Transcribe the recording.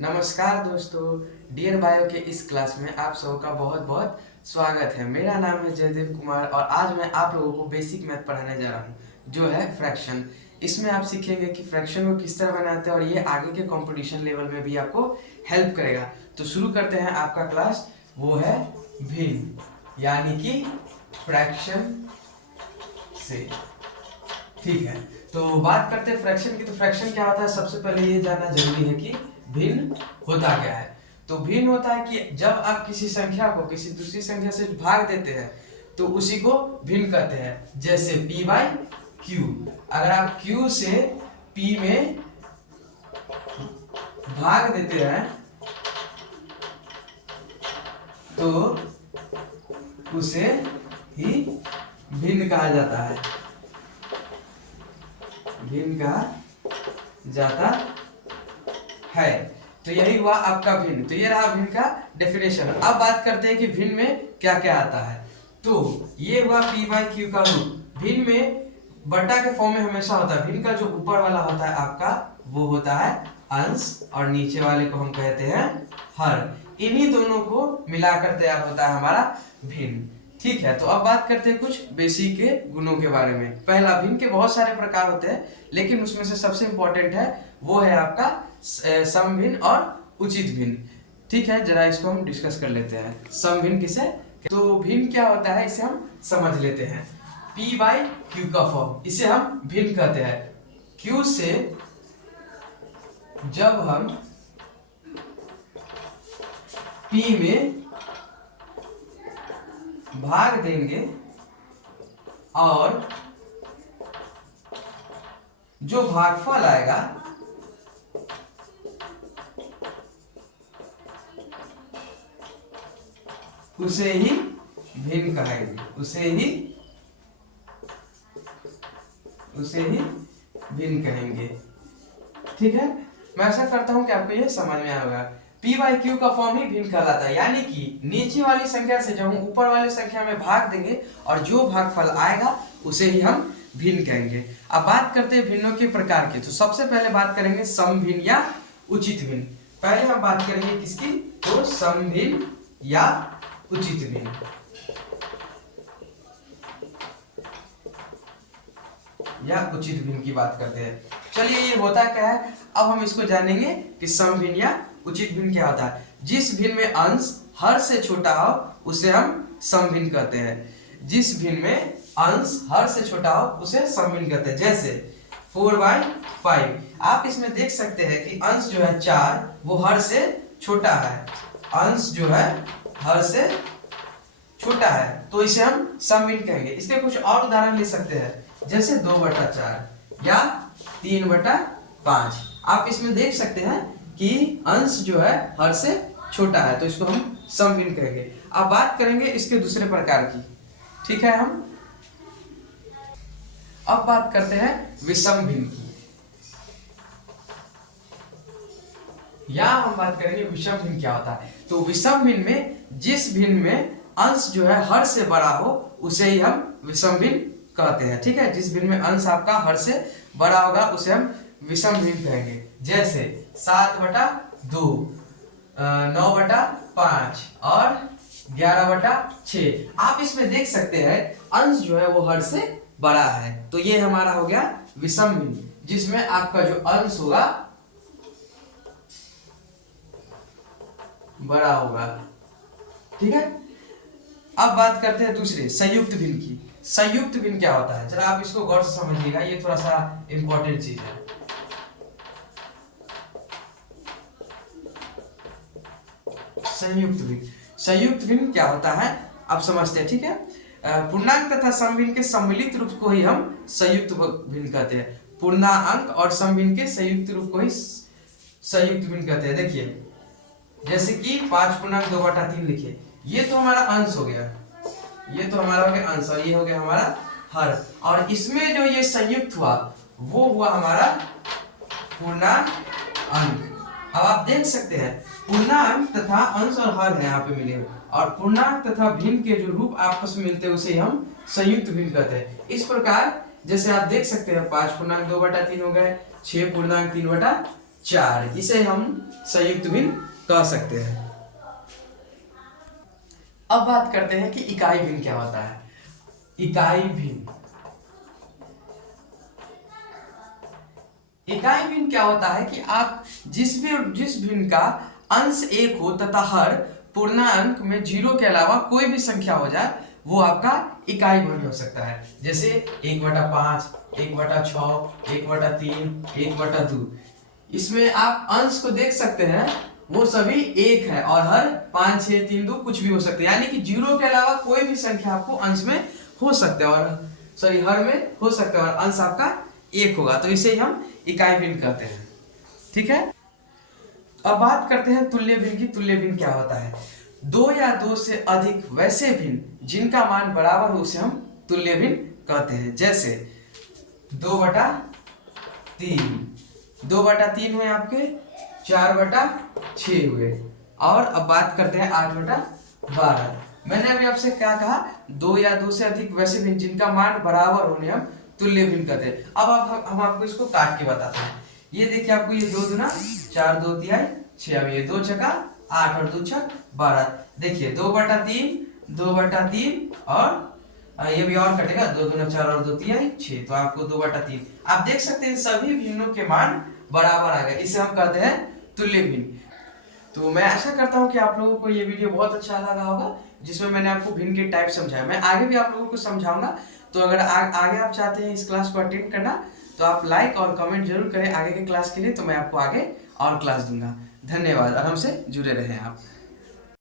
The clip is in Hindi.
नमस्कार दोस्तों, डियर बायो के इस क्लास में आप सबों का बहुत बहुत स्वागत है। मेरा नाम है जयदेव कुमार और आज मैं आप लोगों को बेसिक मैथ पढ़ाने जा रहा हूँ, जो है फ्रैक्शन। इसमें आप सीखेंगे कि फ्रैक्शन को किस तरह बनाते हैं और ये आगे के कंपटीशन लेवल में भी आपको हेल्प करेगा। तो शुरू करते हैं आपका क्लास, वो है भिन्न यानी कि फ्रैक्शन से। ठीक है, तो बात करते हैं फ्रैक्शन की। तो फ्रैक्शन क्या होता है, सबसे पहले ये जानना जरूरी है कि भिन्न होता क्या है। तो भिन्न होता है कि जब आप किसी संख्या को किसी दूसरी संख्या से भाग देते हैं तो उसी को भिन्न कहते हैं। जैसे p बाई क्यू, अगर आप q से p में भाग देते हैं तो उसे ही भिन्न कहा जाता है, भिन्न कहा जाता है। तो यही हुआ आपका भिन्न। तो ये रहा भिन्न का डेफिनेशन। अब बात करते हैं कि भिन्न में क्या क्या आता है। तो ये हुआ p बाई क्यू का रूप। भिन्न में बटा के फॉर्म में हमेशा होता है। भिन्न का जो ऊपर वाला होता है आपका, वो होता है अंश और नीचे वाले को हम कहते हैं हर। इन्हीं दोनों को मिलाकर तैयार होता है हमारा भिन्न। ठीक है, तो अब बात करते हैं कुछ बेसिक के गुणों के बारे में। पहला, भिन्न के बहुत सारे प्रकार होते हैं, लेकिन उसमें से सबसे इंपॉर्टेंट है वो है आपका समभिन्न और उचित भिन्न। ठीक है, जरा इसको हम डिस्कस कर लेते हैं। समभिन्न किसे, तो भिन्न क्या होता है इसे हम समझ लेते हैं। p बाई क्यू का फॉर्म, इसे हम भिन्न कहते हैं। q से जब हम p में भाग देंगे और जो भागफल आएगा उसे ही भिन्न कहेंगे, उसे ही भिन्न कहेंगे। ठीक है, मैं ऐसा करता हूं कि आपको ये समझ में आएगा। p बाई क्यू का फॉर्म ही भिन्न कहलाता है, यानी कि नीचे वाली संख्या से जब हम ऊपर वाली संख्या में भाग देंगे और जो भागफल आएगा उसे ही हम भिन्न कहेंगे। अब बात करते हैं भिन्नों के प्रकार के। तो सबसे पहले बात करेंगे समभिन्न या उचित भिन्न। पहले हम बात करेंगे किसकी, तो समभिन्न या उचित भिन्न। या उचित भिन्न की बात करते हैं। चलिए, ये होता क्या है अब हम इसको जानेंगे कि समभिन्न या उचित भिन्न क्या होता है। जिस भिन्न में अंश हर से छोटा हो उसे हम समभिन्न कहते हैं। जिस भिन्न में अंश हर से छोटा हो उसे समभिन्न कहते हैं। जैसे 4/5, आप इसमें देख सकते हैं कि अंश जो है 4 वो हर से छोटा है। अंश जो है हर से छोटा है तो इसे हम समभिन्न कहेंगे। इसके कुछ और उदाहरण ले सकते हैं, जैसे 2/4 या 3/5। आप इसमें देख सकते हैं कि अंश जो है हर से छोटा है तो इसको हम समभिन्न कहेंगे। अब बात करेंगे इसके दूसरे प्रकार की। ठीक है, हम अब बात करते हैं विषम भिन्न की, या हम बात करेंगे विषम भिन्न क्या होता है। तो विषम भिन्न में जिस भिन्न में अंश जो है हर से बड़ा हो उसे ही हम विषम भिन्न कहते हैं। ठीक है, जिस भिन्न में अंश आपका हर से बड़ा होगा उसे हम विषम भिन्न कहेंगे। जैसे 7/2, 9/5 और 11/6। आप इसमें देख सकते हैं अंश जो है वो हर से बड़ा है, तो ये हमारा हो गया विषम भिन्न, जिसमें आपका जो अंश होगा बड़ा होगा। ठीक है, अब बात करते हैं दूसरे संयुक्त भिन्न की। संयुक्त भिन्न क्या होता है, जरा आप इसको गौर से समझिएगा, ये थोड़ा सा इंपॉर्टेंट चीज है। संयुक्त भिन्न, संयुक्त भिन्न क्या होता है आप समझते हैं। ठीक है, पूर्णांक तथा समभिन्न के सम्मिलित रूप को ही हम संयुक्त भिन्न कहते हैं। पूर्णांक और समभिन्न के संयुक्त रूप को ही संयुक्त भिन्न कहते हैं। देखिए, जैसे कि 5/2/3 लिखिए, ये तो हमारा अंश हो गया, ये तो हमारा हो गया अंश और ये हो गया हमारा हर, और इसमें जो ये संयुक्त हुआ वो हुआ हमारा पूर्णांक। अब आप देख सकते हैं पूर्णांक तथा अंश और हर है यहाँ पे मिले हुए, और पूर्णांक तथा भिन्न के जो रूप आपस में मिलते हैं उसे हम संयुक्त भिन्न कहते हैं। इस प्रकार जैसे आप देख सकते हैं 5/2/3 हो गए, 6/3/5 4, इसे हम संयुक्त भिन्न कह सकते हैं। अब बात करते हैं कि इकाई भिन्न क्या होता है। इकाई भिन्न क्या होता है कि आप जिस भिन्न का अंश 1 हो तथा हर पूर्णांक में 0 के अलावा कोई भी संख्या हो जाए, वो आपका इकाई भिन्न हो सकता है। जैसे 1/5, 1/6, 1/3, 1/2। इसमें आप अंश को देख सकते हैं, वो सभी 1 है और हर 5, 6, 3, 2 कुछ भी हो सकते हैं, यानी कि 0 के अलावा कोई भी संख्या आपको अंश में हो सकता है, और सॉरी हर में हो सकता है, और अंश आपका 1 होगा, तो इसे हम इकाई भिन्न कहते हैं। ठीक है। अब बात करते हैं तुल्य भिन्न की। तुल्य भिन्न क्या होता है? 2 या 2 से अधिक वैसे भिन्न जिनका मान बराबर हो उसे हम तुल्य भिन्न कहते हैं। जैसे 2/3, 2/3 हुए आपके, 4/6 हुए, और अब बात करते हैं 8/12। मैंने अभी आपसे क्या कहा? 2 या 2 से अधिक वैसे भिन्न जिनका मान बराबर होने हम तुल्य भिन्न कहते हैं। अब हम आपको इसको काट के बताते हैं। ये देखिए, आपको ये 2 दूना 4, 2 तिहाई 6, अब ये 2 छक्का 8 और 2 छक 12। देखिए 2/3, 2/3, और ये भी और कटेगा, 2 दूना 4 और 2 तिहाई 6, तो आपको 2/3। आप देख सकते हैं सभी भिन्नों के मान बराबर आ गए, इसे हम कहते हैं तुल्य भिन्न। तो मैं आशा करता हूँ कि आप लोगों को ये वीडियो बहुत अच्छा लगा होगा, जिसमें मैंने आपको भिन्न के टाइप समझाया। मैं आगे भी आप लोगों को समझाऊंगा, तो अगर आगे आप चाहते हैं इस क्लास को अटेंड करना, तो आप लाइक और कमेंट जरूर करें आगे के क्लास के लिए, तो मैं आपको आगे और क्लास दूंगा। धन्यवाद, और हमसे जुड़े रहें आप।